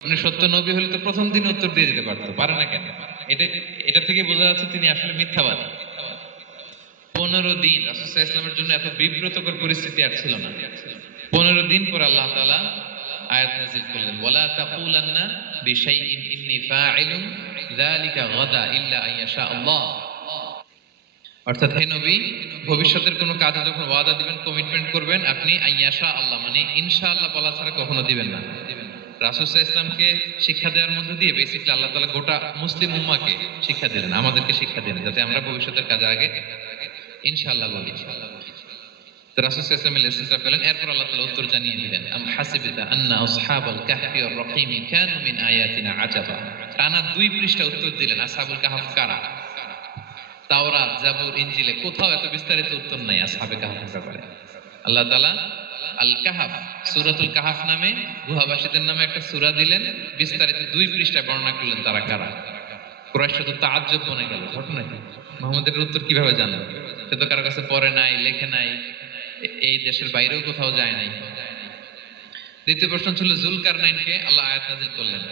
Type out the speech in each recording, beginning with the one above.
উনি সত্য নবী হলে তো প্রথম দিন উত্তর দিয়ে দিতে পারতো, পারে না কেন? এটা এটা থেকে বোঝা যাচ্ছে তিনি আসলে মিথ্যাবাদী। 15 দিন রাসূল সাল্লাল্লাহু আলাইহি ওয়াসাল্লামের জন্য এত বিব্রতকর পরিস্থিতি আর ছিল না। 15 দিন পর আল্লাহ তাআলা আয়াত নাযিল করলেন, ওয়ালা তাকুলান্না বিশাইইন ইন্নী ফাইলুন যালিকা গাদা ইল্লা আইয়াশা আল্লাহ। অর্থাৎ হে নবী, ভবিষ্যতের কোনো কাজে যখন ওয়াদা দিবেন, কমিটমেন্ট করবেন, আপনি আইয়াশা আল্লাহ মানে ইনশাআল্লাহ বলা ছাড়া কখনো দিবেন না। রাসূল সাল্লাল্লাহু আলাইহি ওয়াসাল্লামকে শিক্ষা দেওয়ার মধ্যে দিয়ে বেসিক্যালি আল্লাহ তাআলা গোটা মুসলিম উম্মাহকে শিক্ষা দিলেন, আমাদেরকে শিক্ষা দিলেন, যাতে আমরা ভবিষ্যতের কাজে আগে ইনশাআল্লাহ বলি। তো রাসূল সাল্লাল্লাহু আলাইহি ওয়াসাল্লাম লেসনটা পেলেন। এরপর আল্লাহ তাআলা উত্তর জানিয়ে দিলেন, আম হাসিবতা আন্না আসহাবাল কাহফি ওয়ার রাকিম কানু মিন আয়াতিনা আজাবা। টানা 2 পৃষ্ঠা উত্তর দিলেন আসহাবুল কাহফ কারা। তাওরাত, জাবুর, ইনজিলে কোথাও এত বিস্তারিত উত্তর নাই আসহাবে কাহফের ব্যাপারে। আল্লাহ তাআলা আল কাহফ, সূরাতুল কাহফ নামে গুহাবাসীদের নামে একটা সূরা দিলেন, বিস্তারিত 2 পৃষ্ঠায় বর্ণনা করলেন তারা কারা। কুরাইশরা তো তাআজ্জুব বনে গেল, ঘটনা কি? মুহাম্মদের উত্তর কিভাবে জানলো? সে তো কারো কাছে পড়ে নাই, লেখে নাই, এই দেশের বাইরেও কোথাও যায় নাই। দ্বিতীয় প্রশ্ন ছিল যুলকারনাইনকে আল্লাহ আয়াত নাযিল করলেন,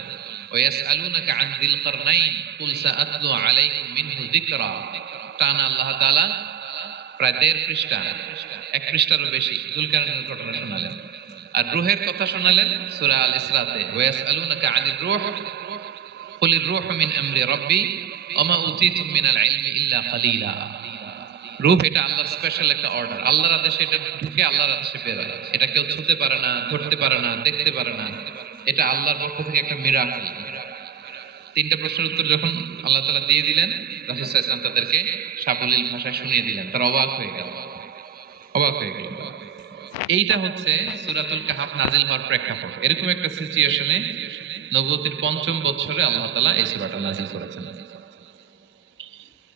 ওয়ায়াসআলুনাকা আন যিল কারনাইন কুল সাআতলু আলাইকুম মিনহু যিকরা। টানা আল্লাহ তাআলা প্রায় 1.5 পৃষ্ঠা, 1 পৃষ্ঠারও বেশি যুলকারনাইনের ঘটনা শোনালেন। আর রূহের কথা শোনালেন সূরা আল ইসরাতে, ওয়ায়াসআলুনাকা আনির রূহ কুলির রূহু মিন আমরি রাব্বি ওয়া মা উতীতুম মিনাল ইলমি ইল্লা কালিলা। রূহ এটা আল্লাহর স্পেশাল একটা অর্ডার, আল্লাহর আদেশে এটা ঢুকে আল্লাহর আদেশে বের হয়। এটা কেউ ছুঁতে পারে না, ধরতে পারে না, দেখতে পারে না। এটা আল্লাহর পক্ষ থেকে একটা মিরাকেল। 3টা প্রশ্নের উত্তর যখন আল্লাহ তাআলা দিয়ে দিলেন, রাসূল সাল্লাল্লাহু আলাইহি ওয়াসাল্লাম তাদেরকে সাবলীল ভাষায় শুনিয়ে দিলেন। তারা অবাক হয়ে গেল। এইটা হচ্ছে সূরাতুল কাহফ নাজিল হওয়ার প্রেক্ষাপট। এরকম একটা সিচুয়েশনে নবুয়তির 5ম বছরে আল্লাহ তাআলা এই সূরাটা নাজিল করেছেন।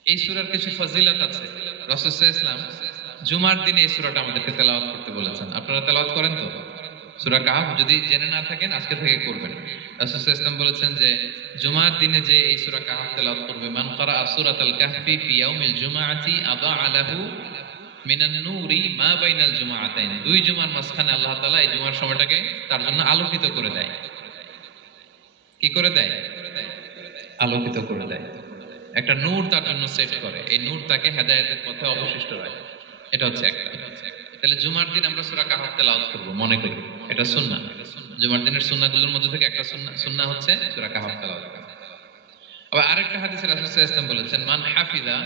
এই সূরার কিছু ফজিলত আছে। রাসূল সাল্লাল্লাহু আলাইহি ওয়াসাল্লাম জুমার দিনে এই সূরাটা আমাদেরকে তেলাওয়াত করতে বলেছেন। আপনারা তেলাওয়াত করেন তো? সূরা কাহফ যদি জেনে না থাকেন আজকে থেকে করবেন। রাসূল সাল্লাল্লাহু আলাইহি ওয়াসাল্লাম বলেছেন যে জুমার দিনে যে এই সূরা কাহফ তেলাওয়াত করবে, মান ক্বারা সূরাতাল কাহফি ফি ইয়াউমিল জুমআতি আদাআ লাহু মিনান নূরি মা বাইনাল জুমআতাইন। 2 জুমার মাঝখানে আল্লাহ তাআলা এই জুমার সময়টাকে তার জন্য আলোকিত করে দেয়। কি করে দেয়? আলোকিত করে দেয়। একটা নূর তার জন্য সেট করে, এই নূর তাকে হেদায়েতের পথে অবশিষ্ট রাখে। এটা হচ্ছে একটা। তাহলে জুমার দিন আমরা সূরা কাহফ তেলাওয়াত করব, মনে করি এটা সুন্নাহ। জুমার দিনের সুন্নাহগুলোর মধ্যে থেকে একটা সুন্নাহ হচ্ছে সূরা কাহফ তেলাওয়াত করা। আবার আরেকটা হাদিসে রাসূল সাল্লাল্লাহু আলাইহি ওয়াসাল্লাম বলেছেন, মান হাফিযা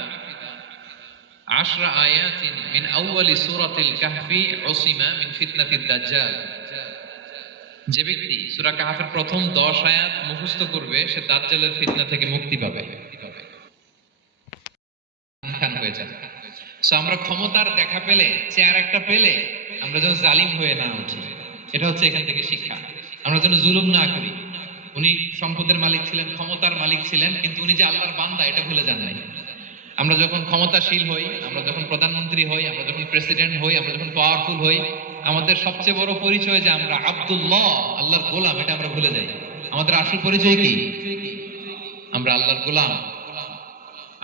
10 আয়াতিন মিন আউয়ালি সূরাতিল কাহফি উসিমা মিন ফিতনাতিদ দাজ্জাল। যে ব্যক্তি সূরা কাহফের প্রথম 10 আয়াত মুখস্থ করবে, সে দাজ্জালের ফিতনা থেকে মুক্তি পাবে। আমরা ক্ষমতার দেখা পেলে, চেয়ার একটা পেলে আমরা যেন জালিম হয়ে না উঠি, এটা হচ্ছে এখান থেকে শিক্ষা। আমরা যেন জুলুম না করি। উনি সম্পদের মালিক ছিলেন, ক্ষমতার মালিক ছিলেন, কিন্তু উনি যে আল্লাহর বান্দা এটা ভুলে যান নাই। আমরা যখন ক্ষমতাশীল হই, আমরা যখন প্রধানমন্ত্রী হই, আমরা যখন প্রেসিডেন্ট হই, আমরা যখন পাওয়ারফুল হই, আমাদের সবচেয়ে বড় পরিচয় যে আমরা আব্দুল্লাহ, আল্লাহর গোলাম, এটা আমরা ভুলে যাই। আমাদের আসল পরিচয় কি? আমরা আল্লাহর গোলাম।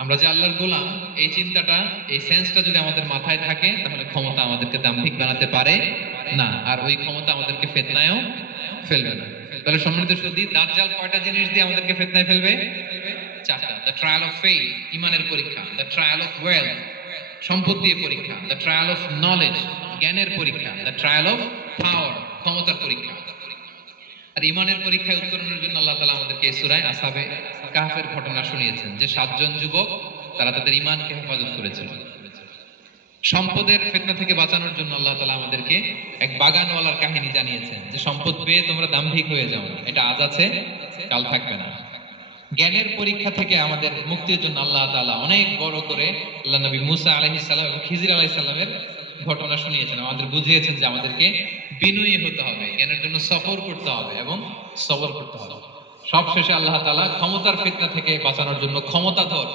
আমরা যে আল্লাহর গোলাম, এই চিন্তাটা, এই সেন্সটা যদি আমাদের মাথায় থাকে, তাহলে ক্ষমতা আমাদেরকে দাম্ভিক বানাতে পারে না, আর ওই ক্ষমতা আমাদেরকে ফিতনায়ও ফেলবে না। তাহলে সম্মানিত সুধী, দাজ্জাল কয়টা জিনিস দিয়ে আমাদেরকে ফিতনায় ফেলবে? 4টা। দ্য ট্রায়াল অফ ফেইথ, ঈমানের পরীক্ষা; দ্য ট্রায়াল অফ ওয়েলথ, সম্পদ দিয়ে পরীক্ষা; দ্য ট্রায়াল অফ নলেজ, জ্ঞানের পরীক্ষা; দ্য ট্রায়াল অফ পাওয়ার, ক্ষমতার পরীক্ষা। আর ঈমানের পরীক্ষায় উত্তরণের জন্য আল্লাহ তাআলা আমাদেরকে এই সূরায় আসহাবে কাহফের ঘটনা শুনিয়েছেন, যে 7 জন যুবক তারা তাদের ঈমানকে হেফাজত করেছিল। সম্পদের ফিতনা থেকে বাঁচানোর জন্য আল্লাহ তাআলা আমাদেরকে এক বাগানওয়ালার কাহিনী জানিয়েছেন, যে সম্পদ পেয়ে তোমরা দাম্ভিক হয়ে যাও, এটা আজ আছে কাল থাকবে না। জ্ঞানের পরীক্ষা থেকে আমাদের মুক্তির জন্য আল্লাহ তাআলা অনেক বড় করে আল্লাহ নবী মুসা আলাইহিস সালাম এবং খিজির আলাইহিস সালামের ঘটনা শুনিয়েছেন, আমাদের বুঝিয়েছেন যে আমাদেরকে বিনয়ী হতে হবে, জ্ঞানের জন্য সফর করতে হবে এবং সবর করতে হবে। সবশেষে আল্লাহ তাআলা ক্ষমতার ফিতনা থেকে বাঁচানোর জন্য ক্ষমতাধর,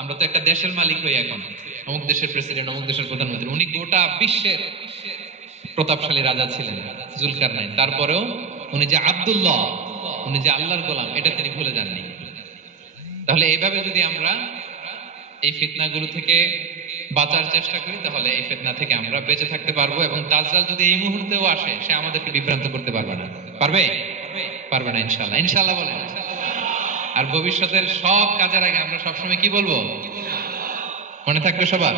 আমরা তো একটা দেশের মালিক হই এখন, অমুক দেশের প্রেসিডেন্ট, অমুক দেশের প্রধানমন্ত্রী, উনি গোটা বিশ্বের প্রতাপশালী রাজা ছিলেন যুলকারনাইন, তারপরেও উনি যে আব্দুল্লাহ, উনি যে আল্লাহর গোলাম, এটা তিনি ভুলে যাননি। তাহলে এইভাবে যদি আমরা এই ফিতনাগুলো থেকে বাঁচার চেষ্টা করি, তাহলে এই ফিতনা থেকে আমরা বেঁচে থাকতে পারবো, এবং দাজ্জাল যদি এই মুহূর্তেও আসে, সে আমাদেরকে বিভ্রান্ত করতে পারবে না। পারবে? পারবে না ইনশাআল্লাহ। ইনশাআল্লাহ বলেন। আর ভবিষ্যতের সব কাজের আগে আমরা সবসময় কি বলবো? মনে থাকবে সবার?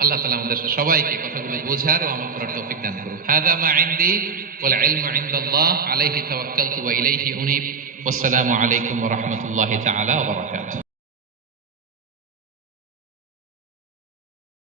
আল্লাহ তাআলা আমাদের সবাইকে কথাগুলো বোঝার ও আমল করার তৌফিক দান করুন। হাযা মা ইনদি ওয়াল ইলমু ইনদাল্লাহ আলাইহি তাওয়াক্কালতু ওয়া ইলাইহি উনীব। ওয়াসসালামু আলাইকুম ওয়া রাহমাতুল্লাহি তাআলা ওয়া বারাকাতুহু।